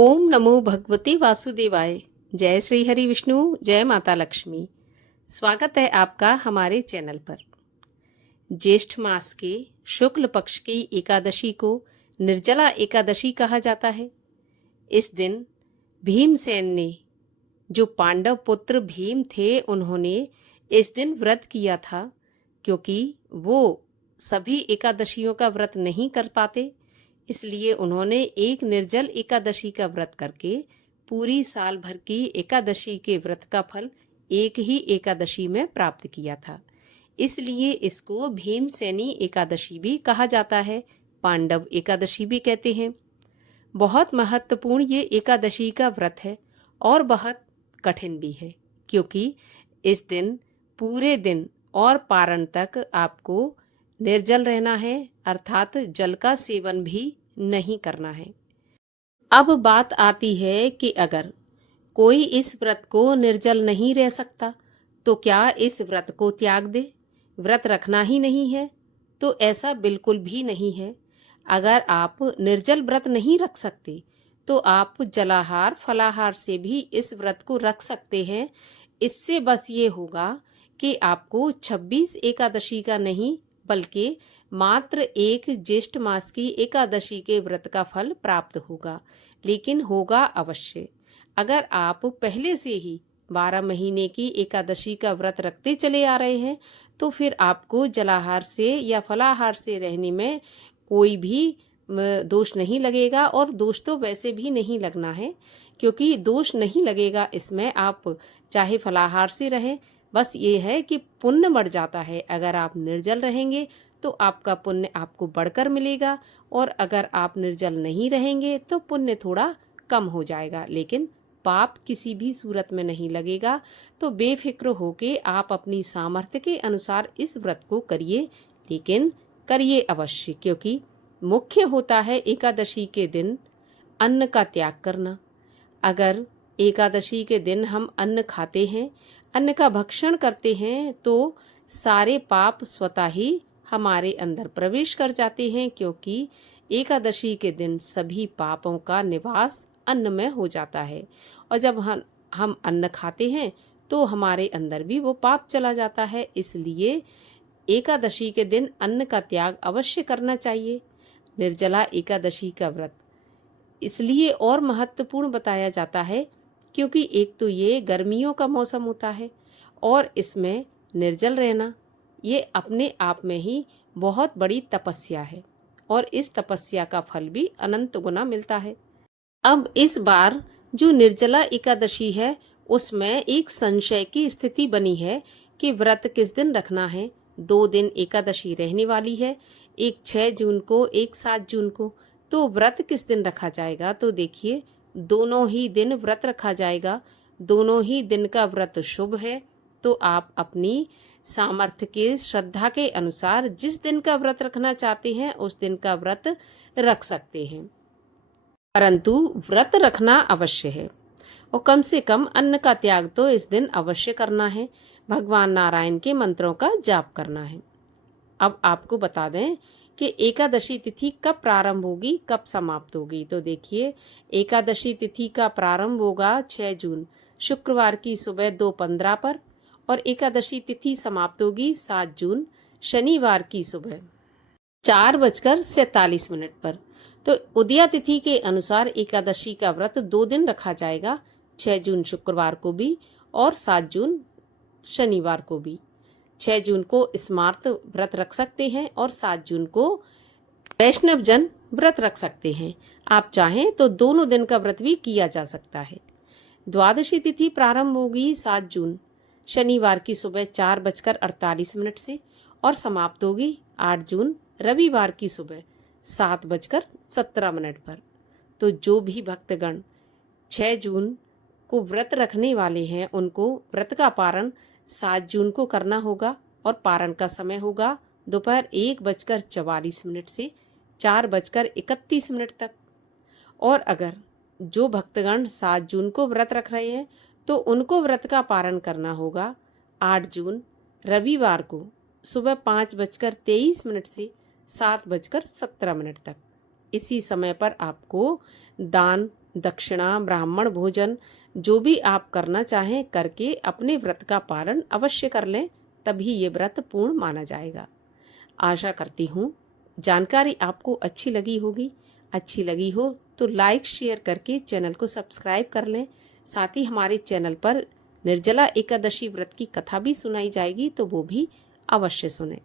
ओम नमो भगवते वासुदेवाय। जय श्री हरि विष्णु, जय माता लक्ष्मी। स्वागत है आपका हमारे चैनल पर। ज्येष्ठ मास के शुक्ल पक्ष की एकादशी को निर्जला एकादशी कहा जाता है। इस दिन भीमसेन ने, जो पांडव पुत्र भीम थे, उन्होंने इस दिन व्रत किया था, क्योंकि वो सभी एकादशियों का व्रत नहीं कर पाते। इसलिए उन्होंने एक निर्जल एकादशी का व्रत करके पूरी साल भर की एकादशी के व्रत का फल एक ही एकादशी में प्राप्त किया था। इसलिए इसको भीमसेनी एकादशी भी कहा जाता है, पांडव एकादशी भी कहते हैं। बहुत महत्वपूर्ण ये एकादशी का व्रत है और बहुत कठिन भी है, क्योंकि इस दिन पूरे दिन और पारण तक आपको निर्जल रहना है, अर्थात जल का सेवन भी नहीं करना है। अब बात आती है कि अगर कोई इस व्रत को निर्जल नहीं रह सकता तो क्या इस व्रत को त्याग दे, व्रत रखना ही नहीं है? तो ऐसा बिल्कुल भी नहीं है। अगर आप निर्जल व्रत नहीं रख सकते तो आप जलाहार फलाहार से भी इस व्रत को रख सकते हैं। इससे बस ये होगा कि आपको 26 एकादशी का नहीं, बल्कि मात्र एक ज्येष्ठ मास की एकादशी के व्रत का फल प्राप्त होगा, लेकिन होगा अवश्य। अगर आप पहले से ही 12 महीने की एकादशी का व्रत रखते चले आ रहे हैं तो फिर आपको जलाहार से या फलाहार से रहने में कोई भी दोष नहीं लगेगा, और दोष तो वैसे भी नहीं लगना है, क्योंकि दोष नहीं लगेगा इसमें। आप चाहे फलाहार से रहें, बस ये है कि पुण्य बढ़ जाता है। अगर आप निर्जल रहेंगे तो आपका पुण्य आपको बढ़कर मिलेगा, और अगर आप निर्जल नहीं रहेंगे तो पुण्य थोड़ा कम हो जाएगा, लेकिन पाप किसी भी सूरत में नहीं लगेगा। तो बेफिक्र होके आप अपनी सामर्थ्य के अनुसार इस व्रत को करिए, लेकिन करिए अवश्य, क्योंकि मुख्य होता है एकादशी के दिन अन्न का त्याग करना। अगर एकादशी के दिन हम अन्न खाते हैं, अन्न का भक्षण करते हैं, तो सारे पाप स्वतः ही हमारे अंदर प्रवेश कर जाते हैं, क्योंकि एकादशी के दिन सभी पापों का निवास अन्न में हो जाता है। और जब हम अन्न खाते हैं तो हमारे अंदर भी वो पाप चला जाता है। इसलिए एकादशी के दिन अन्न का त्याग अवश्य करना चाहिए। निर्जला एकादशी का व्रत इसलिए और महत्वपूर्ण बताया जाता है क्योंकि एक तो ये गर्मियों का मौसम होता है, और इसमें निर्जल रहना ये अपने आप में ही बहुत बड़ी तपस्या है, और इस तपस्या का फल भी अनंत गुना मिलता है। अब इस बार जो निर्जला एकादशी है उसमें एक संशय की स्थिति बनी है कि व्रत किस दिन रखना है। 2 दिन एकादशी रहने वाली है, एक 6 जून को, एक 7 जून को। तो व्रत किस दिन रखा जाएगा? तो देखिए, दोनों ही दिन व्रत रखा जाएगा। दोनों ही दिन का व्रत शुभ है, तो आप अपनी सामर्थ्य के, श्रद्धा के अनुसार जिस दिन का व्रत रखना चाहते हैं उस दिन का व्रत रख सकते हैं, परंतु व्रत रखना अवश्य है, और कम से कम अन्न का त्याग तो इस दिन अवश्य करना है। भगवान नारायण के मंत्रों का जाप करना है। अब आपको बता दें कि एकादशी तिथि कब प्रारंभ होगी, कब समाप्त होगी। तो देखिए, एकादशी तिथि का प्रारंभ होगा 6 जून शुक्रवार की सुबह 2:15 पर, और एकादशी तिथि समाप्त होगी 7 जून शनिवार की सुबह 4:47 पर। तो उदया तिथि के अनुसार एकादशी का व्रत 2 दिन रखा जाएगा, 6 जून शुक्रवार को भी और 7 जून शनिवार को भी। 6 जून को स्मार्त व्रत रख सकते हैं और 7 जून को वैष्णव जन व्रत रख सकते हैं। आप चाहें तो दोनों दिन का व्रत भी किया जा सकता है। द्वादशी तिथि प्रारंभ होगी 7 जून शनिवार की सुबह 4:48 से, और समाप्त होगी 8 जून रविवार की सुबह 7:17 पर। तो जो भी भक्तगण 6 जून को व्रत रखने वाले हैं उनको व्रत का पारण 7 जून को करना होगा, और पारण का समय होगा दोपहर 1:44 से 4:31 तक। और अगर जो भक्तगण 7 जून को व्रत रख रहे हैं तो उनको व्रत का पारण करना होगा 8 जून रविवार को सुबह 5:23 से 7:17 तक। इसी समय पर आपको दान दक्षिणा, ब्राह्मण भोजन जो भी आप करना चाहें करके अपने व्रत का पालन अवश्य कर लें, तभी ये व्रत पूर्ण माना जाएगा। आशा करती हूँ जानकारी आपको अच्छी लगी होगी। अच्छी लगी हो तो लाइक शेयर करके चैनल को सब्सक्राइब कर लें। साथ ही हमारे चैनल पर निर्जला एकादशी व्रत की कथा भी सुनाई जाएगी, तो वो भी अवश्य सुनें।